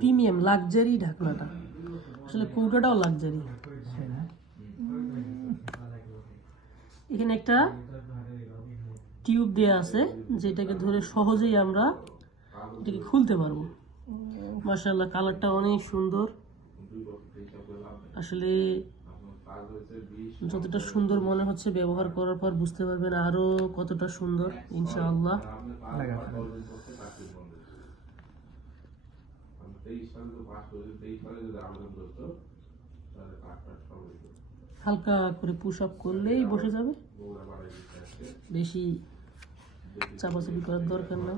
Premium luxury ঢাকনাটা, আসলে কৌটাটাও luxury. এখানে একটা টিউব দেয়া আছে যেটাকে ধরে সহজেই আমরা এটাকে খুলতে পারবো। মাশাআল্লাহ, কালারটা অনেক সুন্দর। আসলে যতটা সুন্দর মনে হচ্ছে ব্যবহার করার পর বুঝতে পারবেন আরো কতটা সুন্দর ইনশাআল্লাহ। হালকা করে পুশ আপ করলেই বসে যাবে, বেশি চাপাচাপি করার দরকার না।